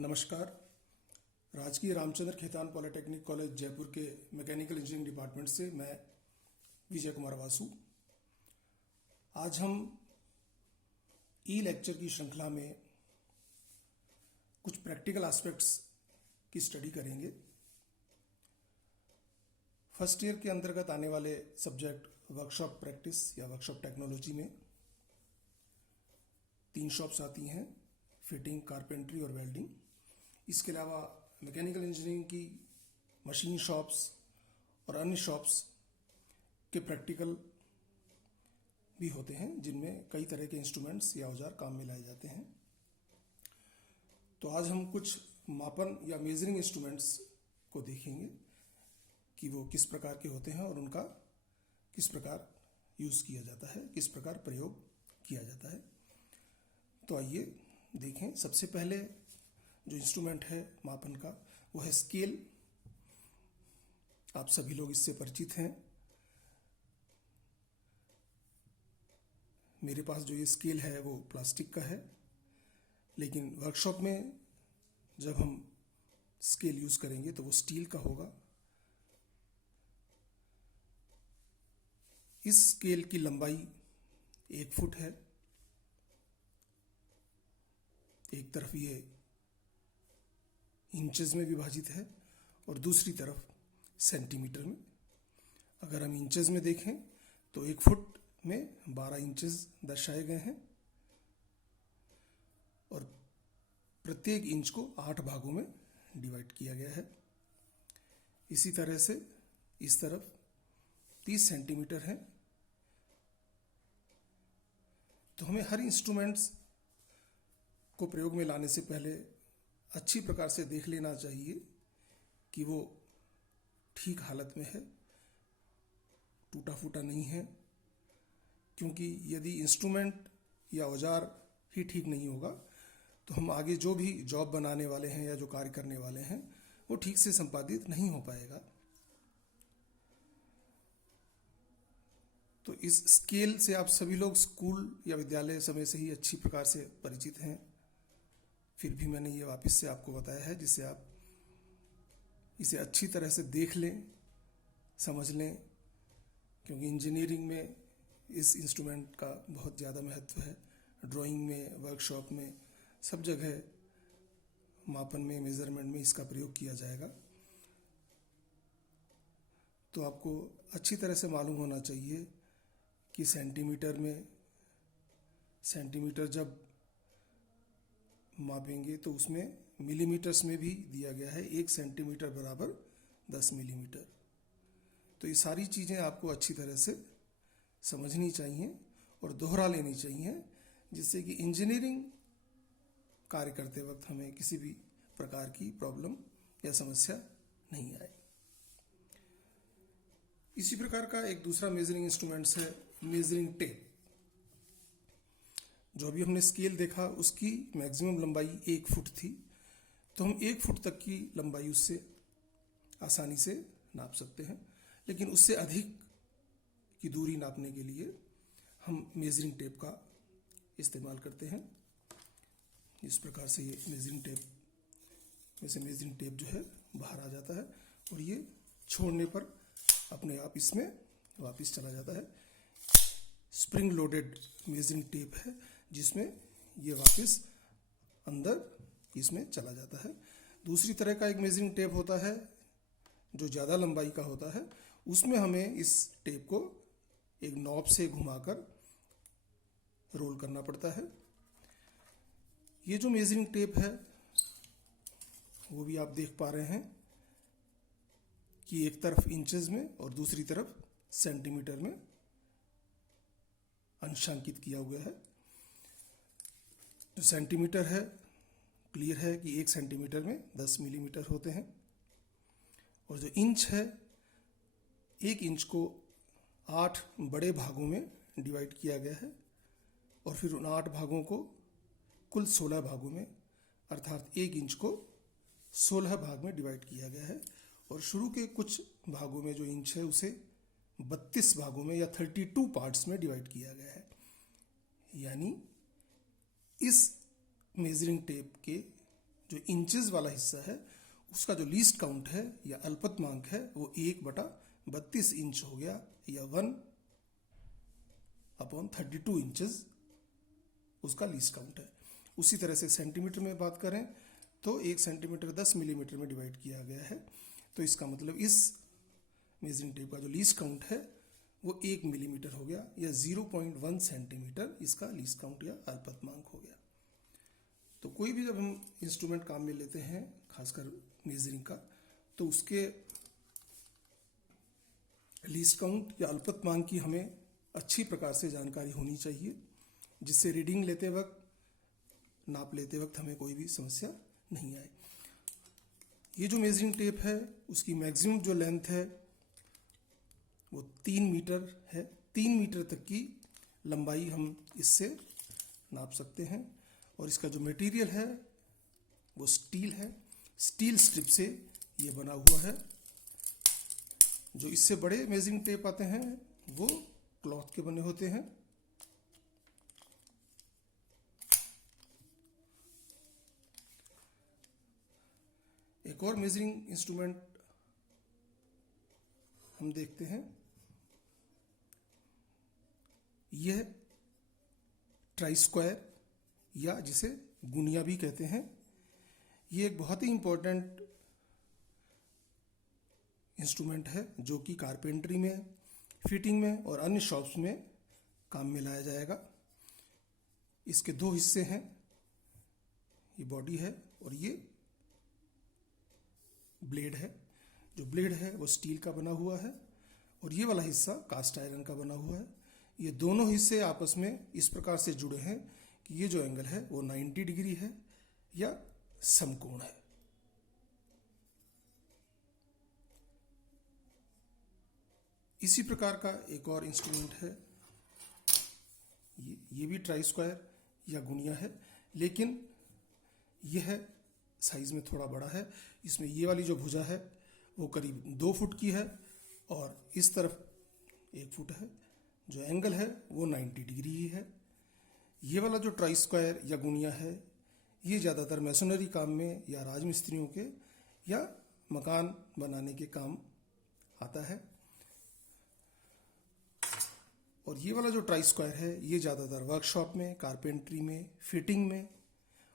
नमस्कार। राजकीय Ramchandra Khetan polytechnic college Jaipur के मैकेनिकल इंजीनियरिंग डिपार्टमेंट से मैं विजय कुमार वासु। आज हम ई लेक्चर की श्रृंखला में कुछ प्रैक्टिकल एस्पेक्ट्स की स्टडी करेंगे। फर्स्ट ईयर के अंतर्गत आने वाले सब्जेक्ट वर्कशॉप प्रैक्टिस या वर्कशॉप टेक्नोलॉजी में 3 शॉप्स आती हैं, फिटिंग, कारपेंट्री और वेल्डिंग। इसके अलावा मैकेनिकल इंजीनियरिंग की मशीन शॉप्स और अन्य शॉप्स के प्रैक्टिकल भी होते हैं, जिनमें कई तरह के इंस्ट्रूमेंट्स या औजार काम में लाए जाते हैं। तो आज हम कुछ मापन या मेजरिंग इंस्ट्रूमेंट्स को देखेंगे कि वो किस प्रकार के होते हैं और उनका किस प्रकार यूज़ किया जाता है, किस प्रकार प्रयोग किया जाता है। तो आइए देखें। सबसे पहले जो इंस्ट्रूमेंट है मापन का वो है स्केल। आप सभी लोग इससे परिचित हैं। मेरे पास जो ये स्केल है वो प्लास्टिक का है, लेकिन वर्कशॉप में जब हम स्केल यूज करेंगे तो वो स्टील का होगा। इस स्केल की लंबाई 1 फुट है। एक तरफ ये इंचेस में विभाजित है और दूसरी तरफ सेंटीमीटर में। अगर हम इंचेस में देखें तो 1 फुट में 12 इंचेस दर्शाए गए हैं और प्रत्येक इंच को 8 भागों में डिवाइड किया गया है। इसी तरह से इस तरफ 30 सेंटीमीटर है। तो हमें हर इंस्ट्रूमेंट्स को प्रयोग में लाने से पहले अच्छी प्रकार से देख लेना चाहिए कि वो ठीक हालत में है, टूटा फूटा नहीं है। क्योंकि यदि इंस्ट्रूमेंट या औजार ही ठीक नहीं होगा तो हम आगे जो भी जॉब बनाने वाले हैं या जो कार्य करने वाले हैं वो ठीक से संपादित नहीं हो पाएगा। तो इस स्केल से आप सभी लोग स्कूल या विद्यालय समय से ही अच्छी प्रकार से परिचित हैं। फिर भी मैंने ये वापस से आपको बताया है, जिससे आप इसे अच्छी तरह से देख लें, समझ लें। क्योंकि इंजीनियरिंग में इस इंस्ट्रूमेंट का बहुत ज़्यादा महत्व है। ड्राइंग में, वर्कशॉप में, सब जगह मापन में, मेजरमेंट में इसका प्रयोग किया जाएगा। तो आपको अच्छी तरह से मालूम होना चाहिए कि सेंटीमीटर जब मापेंगे तो उसमें मिलीमीटर्स में भी दिया गया है। 1 सेंटीमीटर बराबर 10 मिलीमीटर। तो ये सारी चीज़ें आपको अच्छी तरह से समझनी चाहिए और दोहरा लेनी चाहिए, जिससे कि इंजीनियरिंग कार्य करते वक्त हमें किसी भी प्रकार की प्रॉब्लम या समस्या नहीं आए। इसी प्रकार का एक दूसरा मेजरिंग इंस्ट्रूमेंट्स है मेजरिंग टेप। जो अभी हमने स्केल देखा उसकी मैक्सिमम लंबाई 1 फुट थी, तो हम 1 फुट तक की लंबाई उससे आसानी से नाप सकते हैं। लेकिन उससे अधिक की दूरी नापने के लिए हम मेजरिंग टेप का इस्तेमाल करते हैं। इस प्रकार से ये मेजरिंग टेप जो है बाहर आ जाता है और ये छोड़ने पर अपने आप इसमें वापस चला जाता है। स्प्रिंग लोडेड मेजरिंग टेप है, जिसमें ये वापस अंदर इसमें चला जाता है। दूसरी तरह का एक मेजरिंग टेप होता है जो ज़्यादा लंबाई का होता है। उसमें हमें इस टेप को एक नॉब से घुमाकर रोल करना पड़ता है। ये जो मेजरिंग टेप है वो भी आप देख पा रहे हैं कि एक तरफ इंचेस में और दूसरी तरफ सेंटीमीटर में अंशांकित किया हुआ है। जो सेंटीमीटर है, क्लियर है कि 1 सेंटीमीटर में 10 मिलीमीटर होते हैं। और जो इंच है, 1 इंच को 8 बड़े भागों में डिवाइड किया गया है और फिर उन 8 भागों को कुल 16 भागों में, अर्थात 1 इंच को 16 भाग में डिवाइड किया गया है। और शुरू के कुछ भागों में जो इंच है उसे 32 भागों में या 32 पार्ट्स में डिवाइड किया गया है। यानी इस मेजरिंग टेप के जो इंचेस वाला हिस्सा है उसका जो लीस्ट काउंट है या अल्पतमांक है वो 1/32 इंच हो गया, या 1/32 इंचेस उसका लीस्ट काउंट है। उसी तरह से सेंटीमीटर में बात करें तो 1 सेंटीमीटर 10 मिलीमीटर में डिवाइड किया गया है, तो इसका मतलब इस मेजरिंग टेप का जो लीस्ट काउंट है वो 1 मिलीमीटर हो गया, या 0.1 सेंटीमीटर इसका लीस्ट काउंट या अल्पतमांक हो गया। तो कोई भी जब हम इंस्ट्रूमेंट काम में लेते हैं, खासकर मेजरिंग का, तो उसके लीस्ट काउंट या अल्पतमांक की हमें अच्छी प्रकार से जानकारी होनी चाहिए, जिससे रीडिंग लेते वक्त, नाप लेते वक्त हमें कोई भी समस्या नहीं आए। ये जो मेजरिंग टेप है उसकी मैक्सिमम जो लेंथ है वो 3 मीटर है। 3 मीटर तक की लंबाई हम इससे नाप सकते हैं, और इसका जो मटेरियल है वो स्टील है। स्टील स्ट्रिप से ये बना हुआ है। जो इससे बड़े मेजरिंग टेप आते हैं वो क्लॉथ के बने होते हैं। एक और मेजरिंग इंस्ट्रूमेंट हम देखते हैं, यह ट्राई स्क्वायर या जिसे गुनिया भी कहते हैं। ये एक बहुत ही इंपॉर्टेंट इंस्ट्रूमेंट है जो कि कारपेंटरी में, फिटिंग में और अन्य शॉप्स में काम में लाया जाएगा। इसके 2 हिस्से हैं, ये बॉडी है और ये ब्लेड है। जो ब्लेड है वो स्टील का बना हुआ है और ये वाला हिस्सा कास्ट आयरन का बना हुआ है। ये दोनों हिस्से आपस में इस प्रकार से जुड़े हैं कि ये जो एंगल है वो 90 डिग्री है या समकोण है। इसी प्रकार का एक और इंस्ट्रूमेंट है, ये भी ट्राई स्क्वायर या गुनिया है, लेकिन यह साइज में थोड़ा बड़ा है। इसमें ये वाली जो भुजा है वो करीब 2 फुट की है और इस तरफ 1 फुट है। जो एंगल है वो 90 डिग्री ही है। ये वाला जो ट्राई स्क्वायर या गुनिया है ये ज़्यादातर मैसोनरी काम में या राजमिस्त्रियों के या मकान बनाने के काम आता है। और ये वाला जो ट्राई स्क्वायर है ये ज़्यादातर वर्कशॉप में, कारपेंट्री में, फिटिंग में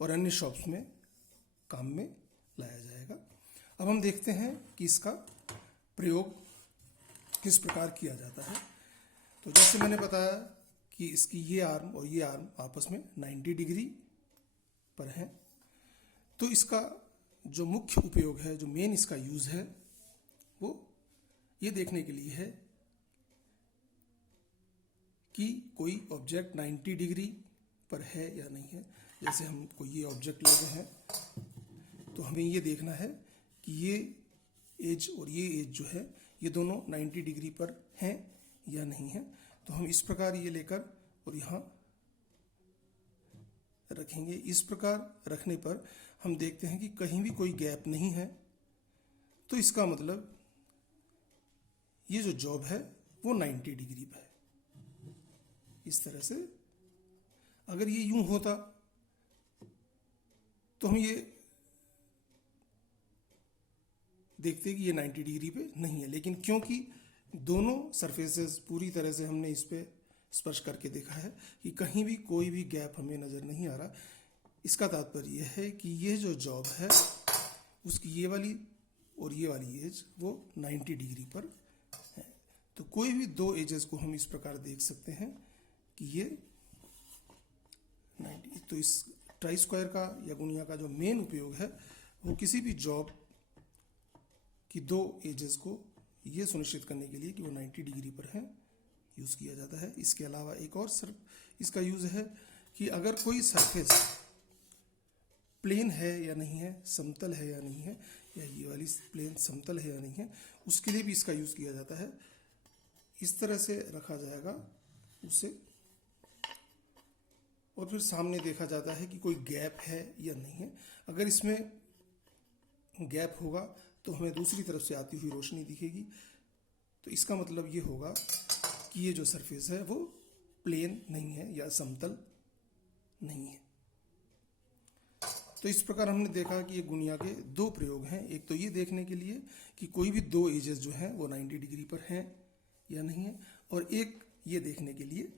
और अन्य शॉप्स में काम में लाया जाएगा। अब हम देखते हैं कि इसका प्रयोग किस प्रकार किया जाता है। तो जैसे मैंने बताया कि इसकी ये आर्म और ये आर्म आपस में 90 डिग्री पर है, तो इसका जो मुख्य उपयोग है, जो मेन इसका यूज़ है, वो ये देखने के लिए है कि कोई ऑब्जेक्ट 90 डिग्री पर है या नहीं है। जैसे हम कोई ये ऑब्जेक्ट ले रहे हैं तो हमें ये देखना है कि ये एज और ये एज जो है ये दोनों 90 डिग्री पर हैं या नहीं है। तो हम इस प्रकार ये लेकर और यहाँ रखेंगे। इस प्रकार रखने पर हम देखते हैं कि कहीं भी कोई गैप नहीं है, तो इसका मतलब ये जो जॉब है वो 90 डिग्री पर है। इस तरह से अगर ये यूं होता तो हम ये देखते कि ये 90 डिग्री पे नहीं है, लेकिन क्योंकि दोनों सरफेसेस पूरी तरह से हमने इस पे स्पर्श करके देखा है कि कहीं भी कोई भी गैप हमें नज़र नहीं आ रहा, इसका तात्पर्य यह है कि ये जो जॉब है उसकी ये वाली और ये वाली एज वो 90 डिग्री पर है। तो कोई भी 2 एजेस को हम इस प्रकार देख सकते हैं कि ये 90। तो इस ट्राई स्क्वायर का या गुनिया का जो मेन उपयोग है वो किसी भी जॉब की 2 एजेस को ये सुनिश्चित करने के लिए कि वो 90 डिग्री पर हैं यूज़ किया जाता है। इसके अलावा एक और इसका यूज़ है कि अगर कोई सरफेस प्लेन है या नहीं है, समतल है या नहीं है, या ये वाली प्लेन समतल है या नहीं है, उसके लिए भी इसका यूज़ किया जाता है। इस तरह से रखा जाएगा उसे और फिर सामने देखा जाता है कि कोई गैप है या नहीं है। अगर इसमें गैप होगा तो हमें दूसरी तरफ से आती हुई रोशनी दिखेगी, तो इसका मतलब ये होगा कि ये जो सरफेस है वो प्लेन नहीं है या समतल नहीं है। तो इस प्रकार हमने देखा कि ये गुनिया के दो प्रयोग हैं। एक तो ये देखने के लिए कि कोई भी दो एजेस जो हैं वो 90 डिग्री पर हैं या नहीं है, और एक ये देखने के लिए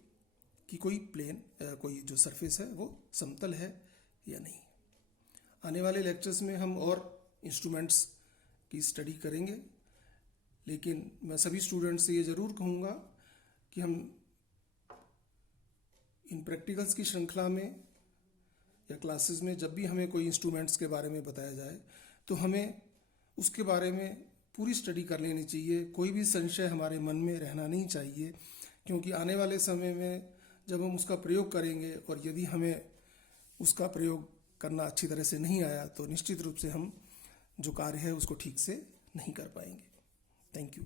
कि कोई प्लेन कोई जो सरफेस है वो समतल है या नहीं। आने वाले लेक्चर्स में हम और इंस्ट्रूमेंट्स की स्टडी करेंगे, लेकिन मैं सभी स्टूडेंट्स से ये ज़रूर कहूँगा कि हम इन प्रैक्टिकल्स की श्रृंखला में या क्लासेस में जब भी हमें कोई इंस्ट्रूमेंट्स के बारे में बताया जाए तो हमें उसके बारे में पूरी स्टडी कर लेनी चाहिए। कोई भी संशय हमारे मन में रहना नहीं चाहिए, क्योंकि आने वाले समय में जब हम उसका प्रयोग करेंगे और यदि हमें उसका प्रयोग करना अच्छी तरह से नहीं आया तो निश्चित रूप से हम जो कार्य है उसको ठीक से नहीं कर पाएंगे। Thank you.